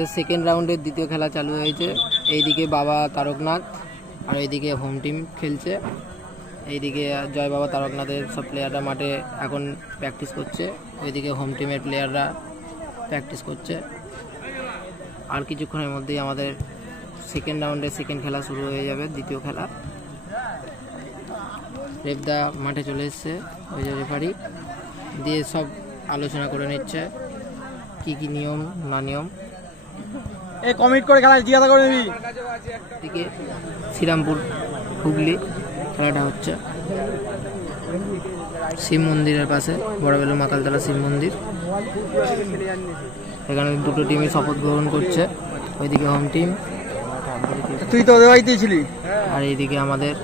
আমাদের সেকেন্ড রাউন্ডের দ্বিতীয় খেলা চালু হয়েছে। এইদিকে বাবা তারকনাথ আর এইদিকে হোম টিম খেলছে। এইদিকে জয় বাবা তারকনাথের সব প্লেয়াররা মাঠে এখন প্র্যাকটিস করছে, ওইদিকে হোম টিমের প্লেয়াররা প্র্যাকটিস করছে। আর কিছুক্ষণের মধ্যেই আমাদের সেকেন্ড রাউন্ডের সেকেন্ড খেলা শুরু হয়ে যাবে, দ্বিতীয় খেলা। রেবদা মাঠে চলে এসছে, ওই যে রেফারি দিয়ে সব আলোচনা করে নিচ্ছে কি কি নিয়ম না নিয়ম। এই কমিট করে খেলা জিজ্ঞাসা করে নিবি। এদিকে শ্রীরামপুর হুগলি খেলাটা হচ্ছে শিব মন্দিরের পাশে, বড়বেলু মাকালতলা শিব মন্দির। এখানে দুটো টিমই শপথ গ্রহণ করছে, ওইদিকে হোম টিম, তুই তো ওদের বাড়িতেই ছিলি, আর এইদিকে আমাদের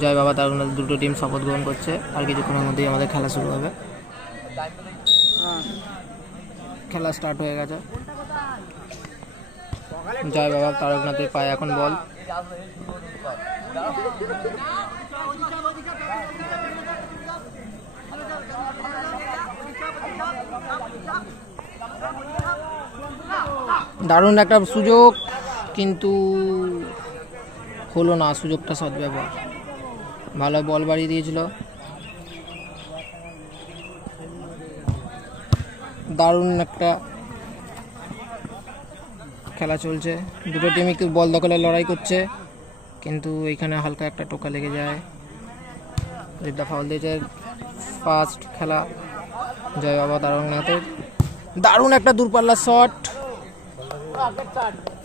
জয় বাবা তারকনাথ। দুটো টিম শপথ গ্রহণ করছে, আর কিছুক্ষণের মধ্যেই আমাদের খেলা শুরু হবে। খেলা স্টার্ট হয়ে গেছে। জয় বাবা তারকনাথের পায়ে এখন বল। দারুণ একটা সুযোগ, কিন্তু হলো না সুযোগটা সদ্ব্যবহার। ভালো বল বাড়িয়ে দিয়েছিল। দারুণ একটা খেলা চলছে, দুটো টিমই বল দখলের লড়াই করছে, কিন্তু এইখানে হালকা একটা টোকা লেগে যায়। রেডটা ফাউল দিয়েছে। ফার্স্ট খেলা জয় বাবা তারকনাথের। দারুণ একটা দূরপাল্লার শট।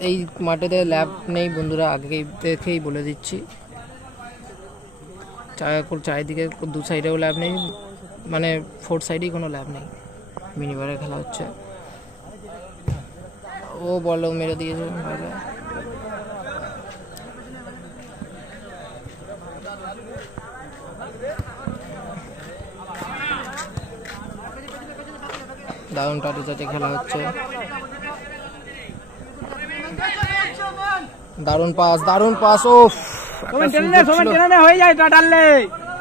এই মাঠেতে ল্যাব নেই বন্ধুরা, আগেই দেখেই বলে দিচ্ছি। চারিদিকে দু সাইডেও ল্যাব নেই, মানে ফোর সাইডেই কোনো ল্যাব নেই। মিনিবারে খেলা হচ্ছে। ও বল মেরে দিয়েছে বাইরে। দারুণ টাটে চাটে খেলা হচ্ছে। দারুণ পাস, দারুণ পাস। ও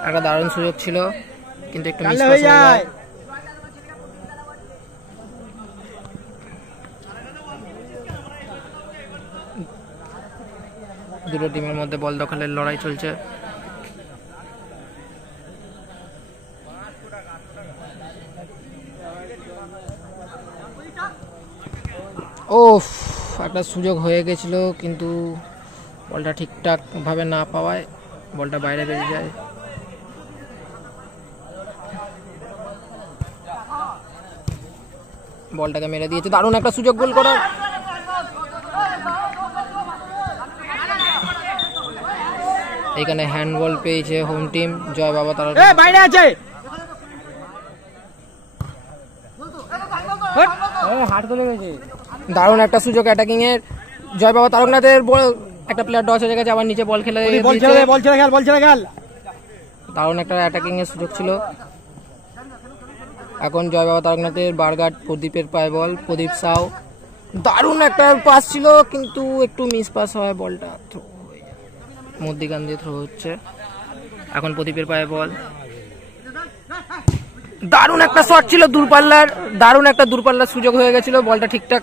একটা দারুণ সুযোগ ছিল, কিন্তু একটু মিস হয়ে যায়। দুটো টিমের মধ্যে বল দখলের লড়াই চলছে। ওফ, একটা সুযোগ হয়ে গেছিল, কিন্তু বলটা ঠিকঠাক ভাবে না পাওয়ায় বলটা বাইরে বেরিয়ে যায়। বলটাকে মেরে দিয়েছে। দারুণ একটা সুযোগ গোল করার। এখানে হ্যান্ডবল পেয়েছে হোম টিম। জয় বাবা তারা বাইরে আছে। দারুণ একটা সুযোগ অ্যাটাকিং এর। জয় বাবা তারকনাথের একটা প্লেয়ার ডচ হয়ে গেছে, আবার নিচে বল খেলে দারুণ একটা অ্যাটাকিং এর সুযোগ ছিল। এখন জয় বাবা তারকনাথের বারগার্ড প্রদীপের পায়ে বল। প্রদীপ সাউ, দারুণ একটা পাস ছিল, কিন্তু একটু মিস পাস হয়, বলটা থ্রো হয়ে যায়, মধ্যিখান দিয়ে থ্রো হচ্ছে। এখন প্রদীপের পায়ে বল। দারুণ একটা শট ছিল দূরপাল্লার, দারুণ একটা দূরপাল্লার সুযোগ হয়ে গেছিল। বলটা ঠিকঠাক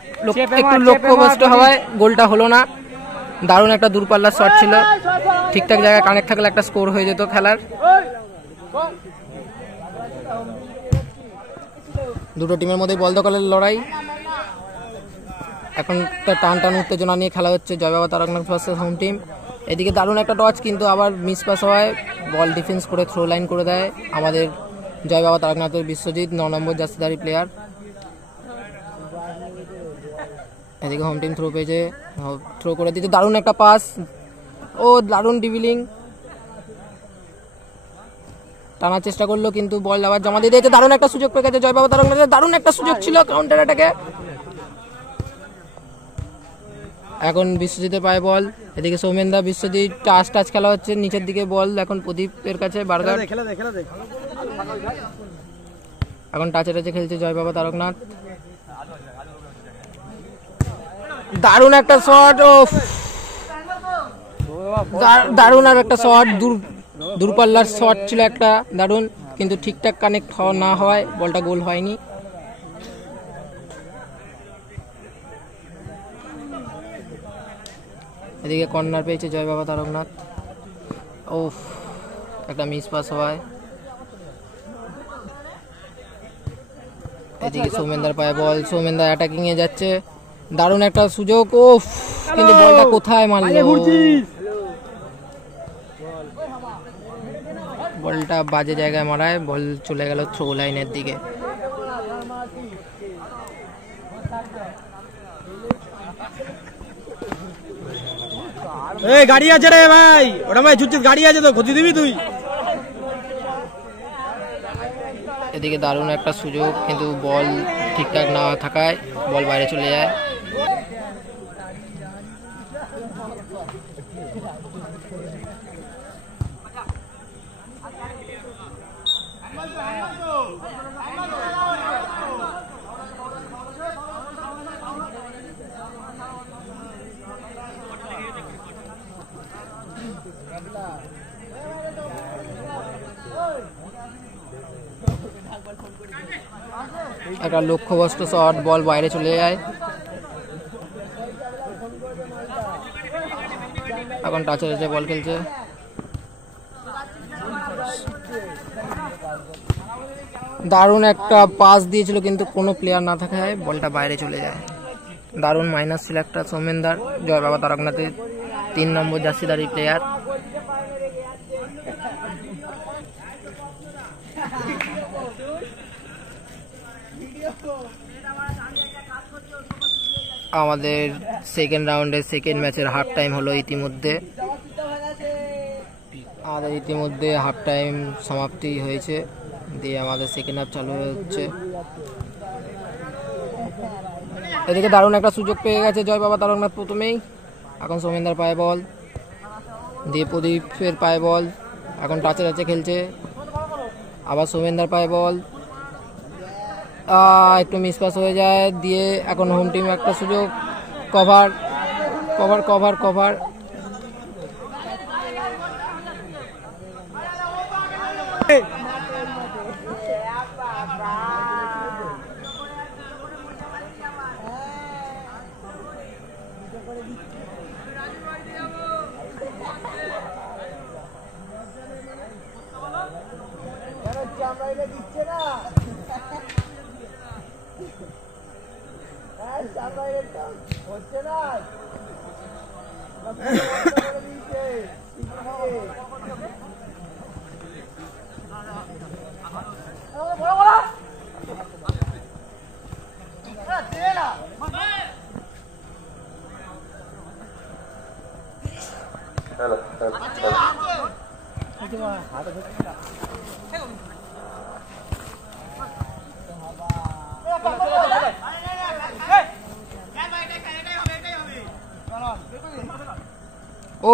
একটু লক্ষ্যভ্রষ্ট হওয়ায় গোলটা হলো না। দারুণ একটা দূরপাল্লার শট ছিল, ঠিকঠাক জায়গায় কানেক্ট থাকলে একটা স্কোর হয়ে যেত খেলার। দুটো টিমের মধ্যে বল দখলের লড়াই। এখন টান টান উত্তেজনা নিয়ে খেলা হচ্ছে জয় বাবা তারকনাথ ভার্সেস হোম টিম। এদিকে দারুণ একটা টচ, কিন্তু আবার মিস পাস হওয়ায় বল ডিফেন্স করে থ্রো লাইন করে দেয় আমাদের জয় বাবা তারকনাথের বিশ্বজিৎ, 9 নম্বর জার্সিধারী প্লেয়ার। এদিকে হোম টিম থ্রো পেয়েছে, থ্রো করে দিতে দারুণ একটা পাস। ও দারুণ ডিভিলিং, টানার চেষ্টা করলো, কিন্তু বল আবার জমা দিয়ে দিয়েছে। দারুণ একটা সুযোগ পেয়ে গেছে জয় বাবা তারকনাথের। দারুণ একটা সুযোগ ছিল কাউন্টার অ্যাটাকে। এখন বিশ্বজিতের পায়ে বল। এদিকে সৌমেনদা বিশ্বজিৎ টাচ খেলা হচ্ছে, নিচের দিকে বল এখন প্রদীপের কাছে। বারগার এখন টাচে খেলছে জয় বাবা তারকনাথ। দারুণ একটা শট। ও দারুণ আর একটা শট, দূরপাল্লার শট ছিল একটা দারুণ, কিন্তু ঠিকঠাক কানেক্ট না হওয়ায় বলটা গোল হয়নি। এদিকে কর্নার পেয়েছে জয় বাবা তারকনাথ। ওফ, একটা মিস পাস হওয়ায়। এদিকে সৌমেনদার পায়ে বল, সৌমেনদা অ্যাটাকিং এ যাচ্ছে, দারুণ একটা সুযোগ। ওফ, কিন্তু বলটা কোথায় মারলো, বলটা বাজে জায়গায় মারায়, বল চলে গেল থ্রো লাইনের দিকে। গাড়ি আছে রে ভাই, ওটা ভাই ছুটছিস, গাড়ি আছে তো, ক্ষতি দিবি তুই। এদিকে দারুণ একটা সুযোগ, কিন্তু বল ঠিকঠাক না থাকায় বল বাইরে চলে যায়। একটা লক্ষ্যভ্রষ্ট শট, বল বাইরে চলে যায়। এখন টাচে টাচে বল খেলছে। দারুণ একটা পাস দিয়েছিল, কিন্তু কোনো প্লেয়ার না থাকায় বলটা বাইরে চলে যায়। দারুণ মাইনাস ছিল একটা সৌমেনদার, জয় বাবা তারকনাথের 3 নম্বর জার্সিধারী প্লেয়ার। আমাদের সেকেন্ড রাউন্ডের সেকেন্ড ম্যাচের হাফ টাইম হলো ইতিমধ্যে। আমাদের ইতিমধ্যে হাফ টাইম সমাপ্তি হয়েছে, দিয়ে আমাদের সেকেন্ড হাফ চালু হচ্ছে। এদিকে দারুণ একটা সুযোগ পেয়ে গেছে জয় বাবা তারকনাথ প্রথমেই। এখন সৌমেনদার পায়ে বল, দিয়ে প্রদীপের পায়ে বল, এখন টাচে টাচে খেলছে, আবার সৌমেনদার পায়ে বল, একটু মিসপাস হয়ে যায়। দিয়ে এখন হোম টিম একটা সুযোগ, কভার কভার কভার কভার।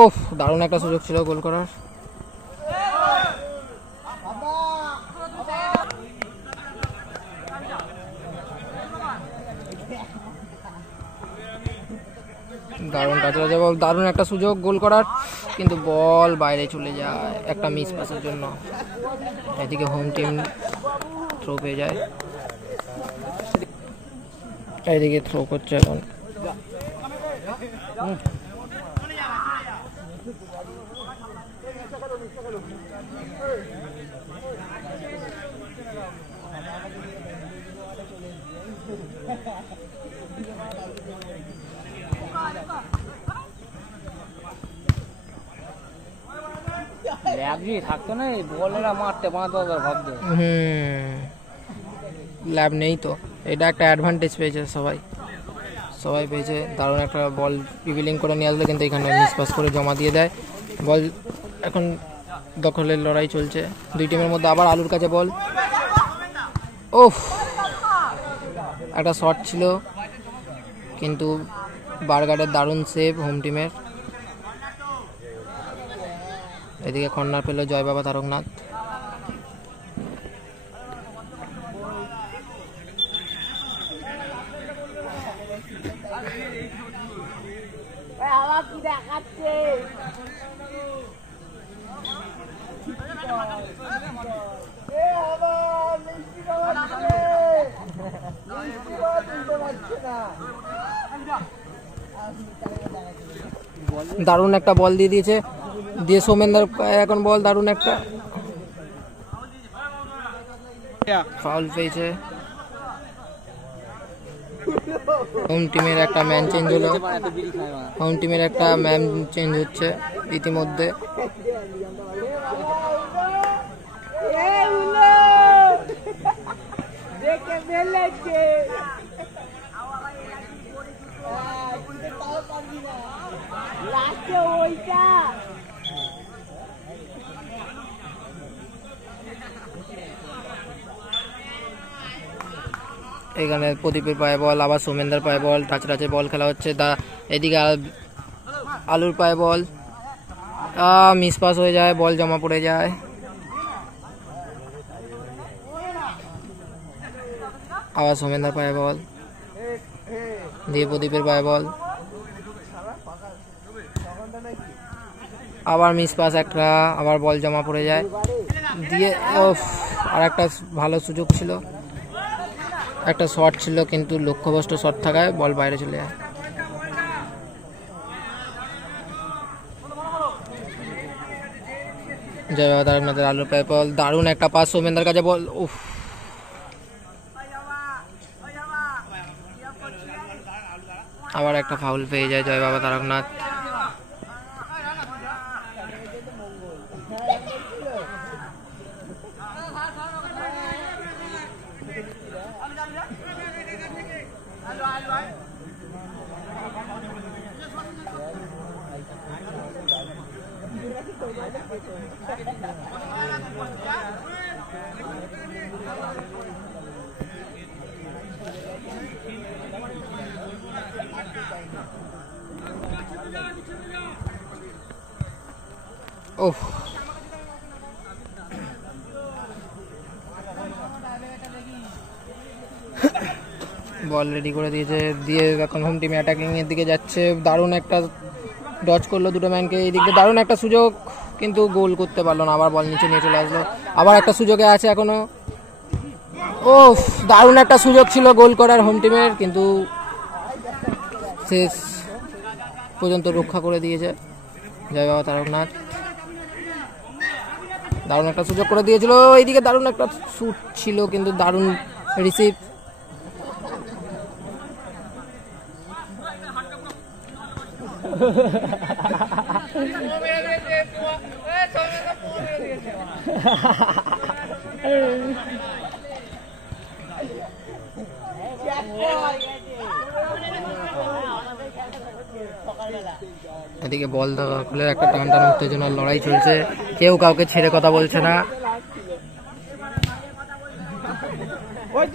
ওফ, দারুণ একটা সুযোগ ছিল গোল করার। দারুণ টাচে বল, দারুণ একটা সুযোগ গোল করার, কিন্তু বল বাইরে চলে যায় একটা মিস পাসের জন্য। এদিকে হোম টিম থ্রো পেয়ে যায়, এদিকে থ্রো করছে এখন। থাকতো না বলেরা মারতে ভাবতো। ল্যাব নেই তো, এটা একটা অ্যাডভান্টেজ পেয়েছে সবাই পেয়েছে। দারুণ একটা বল রিভিলিং করে নিয়ে আসলে, কিন্তু এখানে মিসপাস করে জমা দিয়ে দেয় বল। এখন দখলের লড়াই চলছে দুই টিমের মধ্যে। আবার আলুর কাছে বল, ওফ, একটা শট ছিল, কিন্তু বারগার্ডের দারুণ সেভ হোম টিমের। এদিকে কর্নার পেল জয় বাবা তারকনাথ। দারুণ একটা বল দিয়ে দিয়েছে, দিয়ে সৌমেন্দার এখন বল, দারুণ একটা ফাউল পেয়েছে। হোম টিমের একটা ম্যান চেঞ্জ হলো, হোম টিমের একটা ম্যান চেঞ্জ হচ্ছে ইতিমধ্যে। এখানে প্রদীপের পায়ে বল, আবার সৌমেন্দার পায়ে বল, টাচে বল খেলা হচ্ছে। এদিকে আলুর পায়ে বল, মিস পাস হয়ে যায়, বল জমা পড়ে যায়। আবার সৌমেন্দার পায়ে বল, দিয়ে প্রদীপের পায়ে বল, আবার মিস পাস একটা, আবার বল জমা পড়ে যায়, দিয়ে আর একটা ভালো সুযোগ ছিল, একটা শট ছিল কিন্তু লক্ষ্যভ্রষ্ট শট থাকায় বল বাইরে চলে যায়। জয় বাবা তারকনাথের আলুর পায়ে বল, দারুণ একটা পাস সৌমেন্দার কাছে বল, উফ আবার একটা ফাউল পেয়ে যায় জয় বাবা তারকনাথ। ওহ বল রেডি করে দিয়েছে, দিয়ে এখন হোম টিম অ্যাটাকিং এর দিকে যাচ্ছে। দারুণ একটা ডচ করলো দুটো ম্যানকে, এই দিকে দারুণ একটা সুযোগ কিন্তু গোল করতে পারলো না, আবার বল নিচে নিয়ে চলে আসলো। আবার একটা সুযোগে আছে এখনো, ও দারুণ একটা সুযোগ ছিল গোল করার হোম টিমের, কিন্তু শেষ পর্যন্ত রক্ষা করে দিয়েছে জয় বাবা তারকনাথ। দারুণ একটা সুযোগ করে দিয়েছিল, এইদিকে দারুণ একটা শুট ছিল কিন্তু দারুণ রিসিভ। এদিকে বল দখলের একটা টান উত্তেজনার লড়াই চলছে, কেউ কাউকে ছেড়ে কথা বলছে না।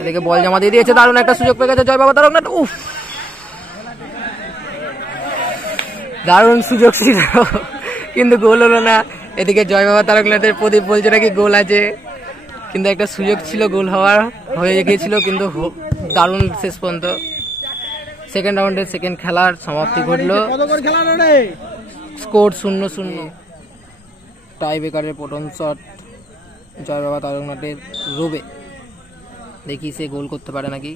এদিকে বল জমা দিয়ে দিয়েছে, দারুণ একটা সুযোগ পেয়ে গেছে জয় বাবা তারকনাথ। উফ দারুণ সুযোগ ছিল কিন্তু গোল হলো না। এদিকে জয় বাবা তারকনাথের প্রদীপ বলছে নাকি গোল আছে, কিন্তু একটা সুযোগ ছিল গোল হওয়ার, হয়ে গিয়েছিল কিন্তু দারুণ শেষ পর্যন্ত। সেকেন্ড রাউন্ডের সেকেন্ড খেলার সমাপ্তি ঘটলো, স্কোর 0-0। টাই ব্রেকারের প্রথম শট জয় বাবা তারকনাথের রুবে, দেখি সে গোল করতে পারে নাকি।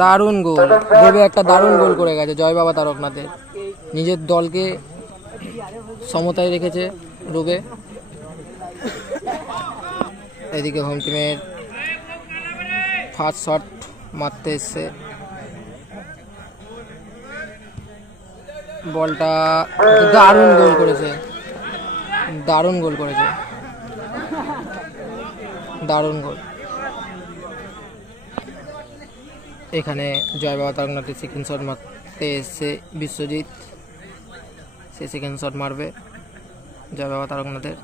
দারুণ গোল, রুবে একটা দারুণ গোল করে গেছে জয় বাবা তারকনাথের, নিজের দলকে সমতায় রেখেছে রুবে। এদিকে হোম টিমের ফার্স্ট শট মারতে এসছে, বলটা দারুণ গোল করেছে, দারুণ গোল করেছে, দারুণ গোল। এখানে জয় বাবা তারকনাথের সেকেন্ড শট মারতে এসছে বিশ্বজিৎ, সে সেকেন্ড শট মারবে জয় বাবা তারকনাথের।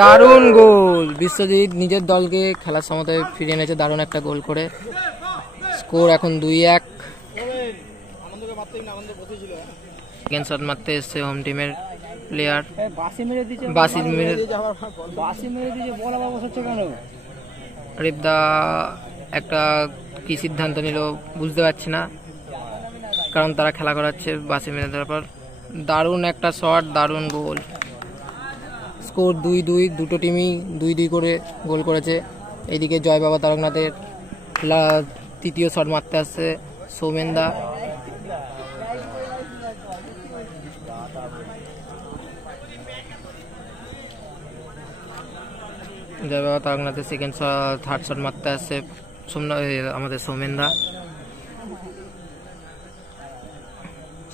দারুণ গোল, বিশ্বজিৎ নিজের দলকে খেলার সমতায় ফিরিয়ে এনেছে দারুণ একটা গোল করে। স্কোর এখন 2-1। সেকেন্ড শট মারতে এসছে হোম টিমের প্লেয়ার, বাসি মেরে রিপদা একটা কি সিদ্ধান্ত নিল বুঝতে পারছি না, কারণ তারা খেলা করাচ্ছে বাসি মেরে দেওয়ার পর। দারুণ একটা শট, দারুণ গোল। স্কোর 2-2, দুটো টিমই 2-2 করে গোল করেছে। এইদিকে জয় বাবা তারকনাথের তৃতীয় শট মারতে আসছে সৌমেন দা। জয় বাবা তারকনাথের থার্ড শট মারতে আসছে আমাদের সৌমেন দা।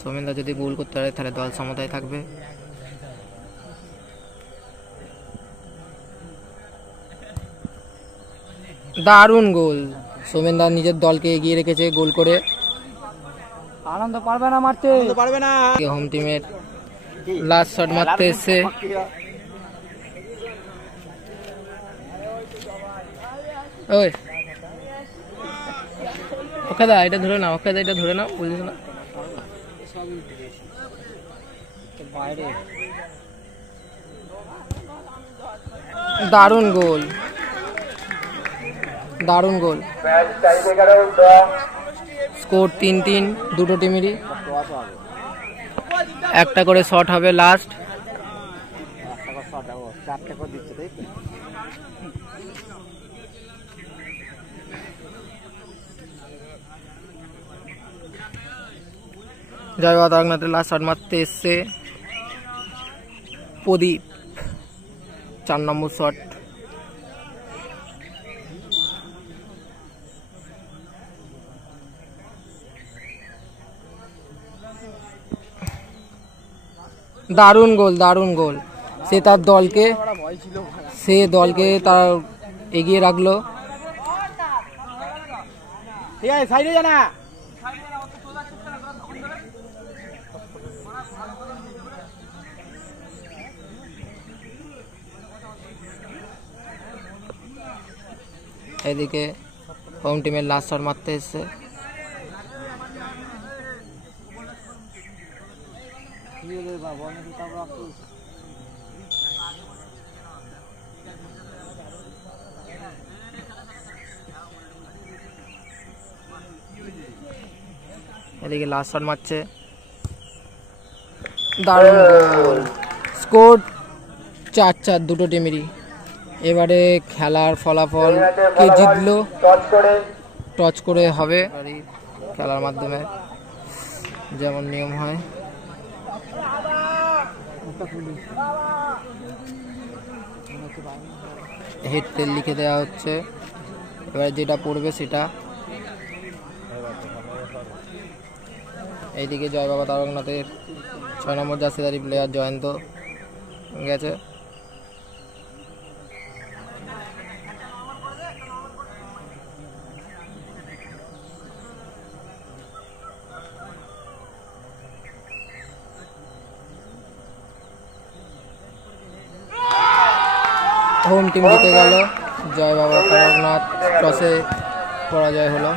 সৌমেন দা যদি গোল করতে পারে তাহলে দল সমতায় থাকবে। দারুণ গোল, সৌমেন দা নিজের দলকে এগিয়ে রেখেছে গোল করে। আনন্দ পারবে না মারতে, পারবে না। হোম টিমের লাস্ট শট মারতে এসছে ওই ওকে দা, এটা ধরে নাও, ওকে দা এটা ধরে নাও, বুঝলিস না? দারুণ গোল, দারুণ গোল। স্কোর 3-3, দুটো টিমেরই। একটা করে শট হবে লাস্ট। জয় বাবা তারকনাথের লাস্ট শট মারতে এসছে প্রদীপ, 4 নম্বর শট। দারুণ গোল, দারুণ গোল। সে তার দলকে তার এগিয়ে রাখলো। ঠিক আছে, সাইডে যা না। এদিকে হোম টিমের লাস্ট শট মারতে এসছে এদিকে লাস্ট শট মারছে, দারুণ গোল। স্কোর 4-4, দুটো টিমেরই। এবারে খেলার ফলাফল কে জিতলো টচ করে হবে খেলার মাধ্যমে, যেমন নিয়ম হয়। হেড তেল লিখে দেওয়া হচ্ছে, এবার যেটা পড়বে সেটা। এইদিকে জয় বাবা তারকনাথের 6 নম্বর জার্সিধারী প্লেয়ার জয়ন্ত গেছে। হোম টিম জিতে গেল, জয় বাবা তারকনাথ টসে পরাজয় হলো।